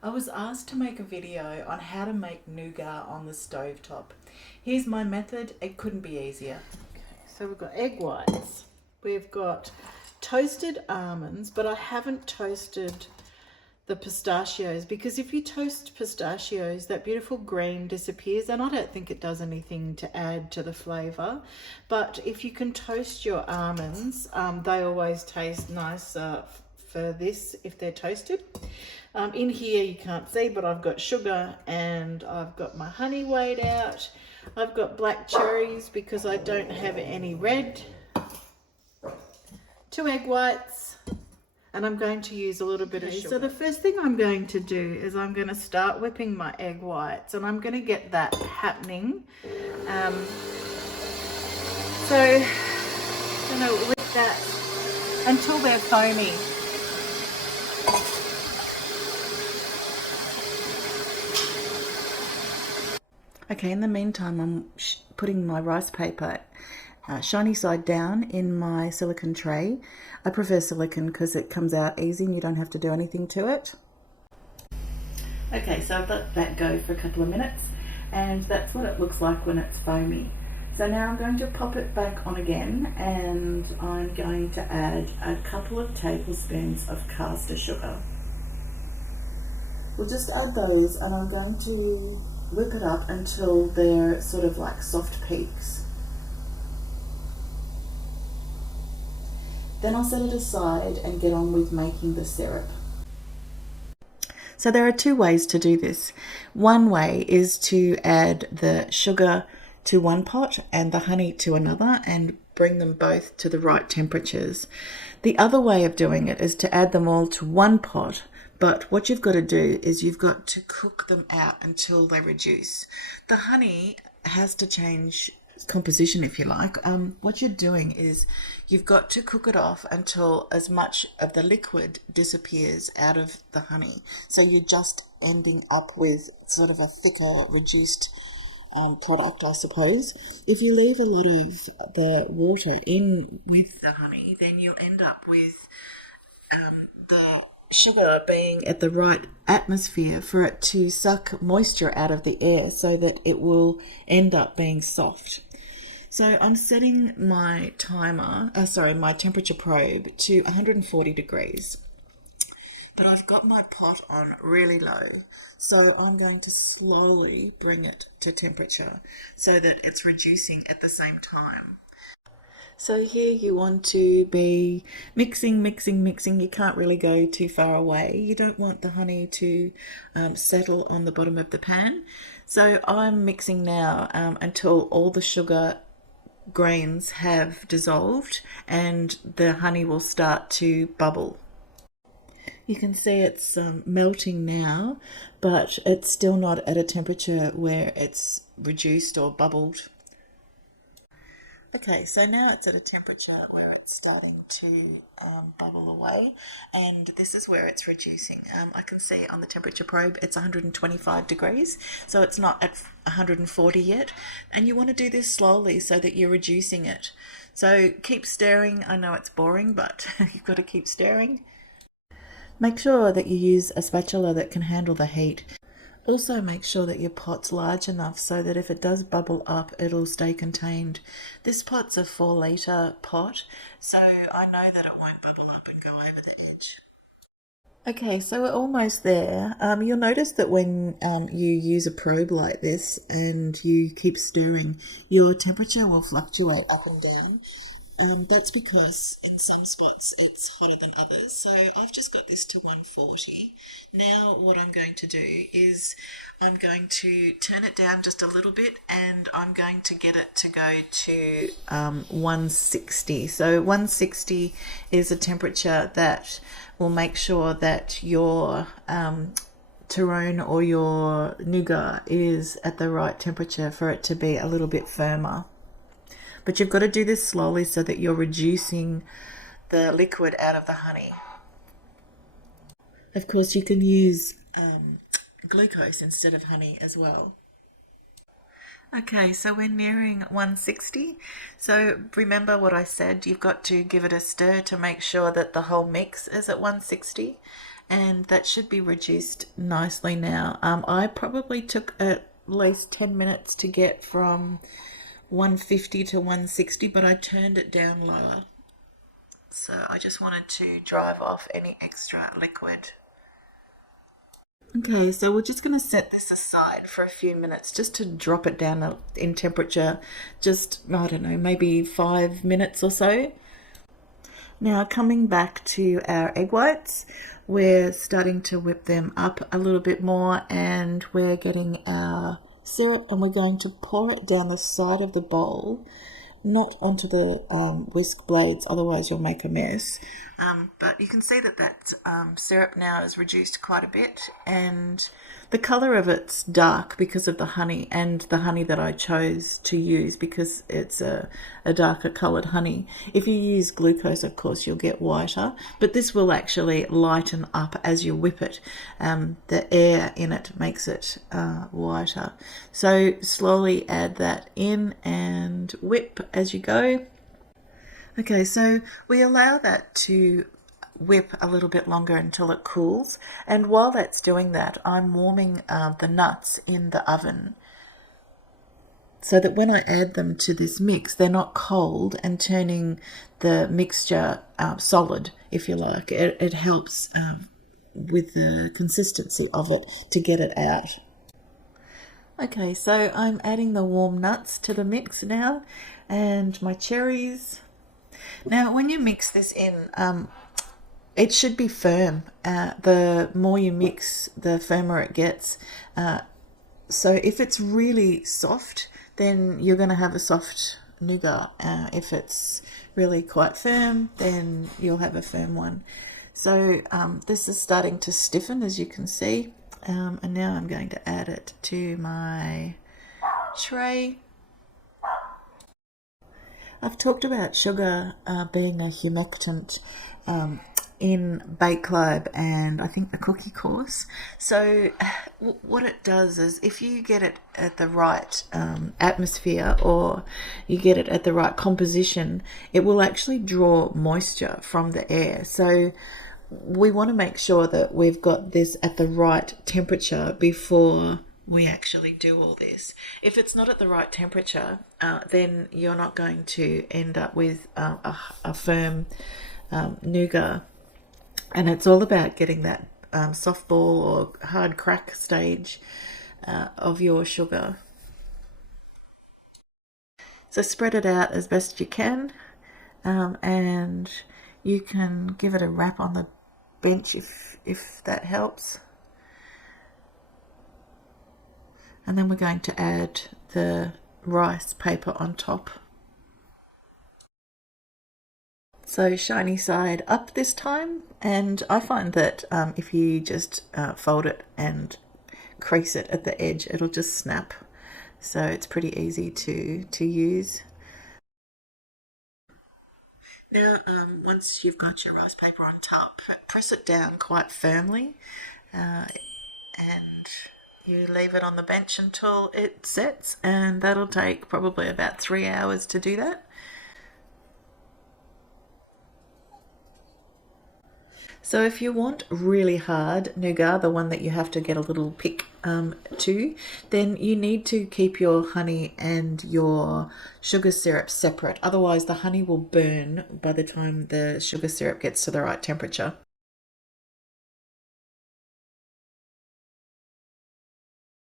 I was asked to make a video on how to make nougat on the stovetop. Here's my method. It couldn't be easier. Okay, so we've got egg whites. We've got toasted almonds, but I haven't toasted the pistachios because if you toast pistachios, that beautiful green disappears, and I don't think it does anything to add to the flavour. But if you can toast your almonds, they always taste nicer for this if they're toasted. In here you can't see, but I've got sugar and I've got my honey weighed out. I've got black cherries because I don't have any red. 2 egg whites, and I'm going to use a little bit of sugar. So the first thing I'm going to do is I'm going to start whipping my egg whites, and I'm going to get that happening. So I'm going to whip that until they're foamy. Okay, in the meantime, I'm putting my rice paper shiny side down in my silicone tray. I prefer silicone because it comes out easy and you don't have to do anything to it. Okay, so I've let that go for a couple of minutes, and that's what it looks like when it's foamy. So now I'm going to pop it back on again, and I'm going to add a couple of tablespoons of caster sugar. We'll just add those, and I'm going to whip it up until they're sort of like soft peaks. Then I'll set it aside and get on with making the syrup. So there are 2 ways to do this. One way is to add the sugar to one pot and the honey to another and bring them both to the right temperatures. The other way of doing it is to add them all to one pot, but what you've got to do is you've got to cook them out until they reduce. The honey has to change composition, if you like. What you're doing is you've got to cook it off until as much of the liquid disappears out of the honey. So you're just ending up with sort of a thicker, reduced product, I suppose. If you leave a lot of the water in with the honey, then you'll end up with the sugar being at the right atmosphere for it to suck moisture out of the air so that it will end up being soft. So I'm setting my my temperature probe to 140 degrees. But I've got my pot on really low, so I'm going to slowly bring it to temperature so that it's reducing at the same time. So here you want to be mixing. You can't really go too far away. You don't want the honey to settle on the bottom of the pan. So I'm mixing now until all the sugar grains have dissolved and the honey will start to bubble. You can see it's melting now, but it's still not at a temperature where it's reduced or bubbled. Okay, so now it's at a temperature where it's starting to bubble away, and this is where it's reducing. I can see on the temperature probe it's 125 degrees, so it's not at 140 yet, and you want to do this slowly so that you're reducing it. So keep stirring. I know it's boring, but you've got to keep stirring. Make sure that you use a spatula that can handle the heat. Also make sure that your pot's large enough so that if it does bubble up, it'll stay contained. This pot's a 4-litre pot, so I know that it won't bubble up and go over the edge. Okay, so we're almost there. You'll notice that when you use a probe like this and you keep stirring, your temperature will fluctuate up and down. That's because in some spots it's hotter than others. So I've just got this to 140. Now what I'm going to do is I'm going to turn it down just a little bit, and I'm going to get it to go to 160. So 160 is a temperature that will make sure that your Tyrone or your nougat is at the right temperature for it to be a little bit firmer. But you've got to do this slowly so that you're reducing the liquid out of the honey. Of course, you can use glucose instead of honey as well. Okay, so we're nearing 160. So remember what I said, you've got to give it a stir to make sure that the whole mix is at 160. and that should be reduced nicely now. I probably took at least 10 minutes to get from 150 to 160, but I turned it down lower. So I just wanted to drive off any extra liquid. Okay, so we're just going to set this aside for a few minutes just to drop it down in temperature. Just, I don't know, maybe 5 minutes or so. Now coming back to our egg whites, we're starting to whip them up a little bit more, and we're getting our syrup and we're going to pour it down the side of the bowl, not onto the whisk blades, otherwise you'll make a mess. But you can see that syrup now is reduced quite a bit, and the colour of it's dark because of the honey, and the honey that I chose to use because it's a darker coloured honey. If you use glucose, of course, you'll get whiter, but this will actually lighten up as you whip it. The air in it makes it whiter. So slowly add that in and whip as you go. Okay, so we allow that to whip a little bit longer until it cools, and while that's doing that, I'm warming the nuts in the oven so that when I add them to this mix, they're not cold and turning the mixture solid, if you like. It helps with the consistency of it to get it out. Okay, so I'm adding the warm nuts to the mix now, and my cherries. Now, when you mix this in, it should be firm. The more you mix, the firmer it gets. So if it's really soft, then you're going to have a soft nougat. If it's really quite firm, then you'll have a firm one. So this is starting to stiffen, as you can see. And now I'm going to add it to my tray. I've talked about sugar being a humectant in Bake Club and I think the cookie course. So what it does is if you get it at the right atmosphere, or you get it at the right composition, it will actually draw moisture from the air. So we want to make sure that we've got this at the right temperature before we actually do all this. If it's not at the right temperature, then you're not going to end up with a firm nougat. And it's all about getting that soft ball or hard crack stage of your sugar. So spread it out as best you can, and you can give it a wrap on the bench if that helps. And then we're going to add the rice paper on top. So shiny side up this time, and I find that if you just fold it and crease it at the edge, it'll just snap. So it's pretty easy to use. Now, once you've got your rice paper on top, press it down quite firmly, and you leave it on the bench until it sets, and that'll take probably about 3 hours to do that. So if you want really hard nougat, the one that you have to get a little pick to, then you need to keep your honey and your sugar syrup separate. Otherwise the honey will burn by the time the sugar syrup gets to the right temperature.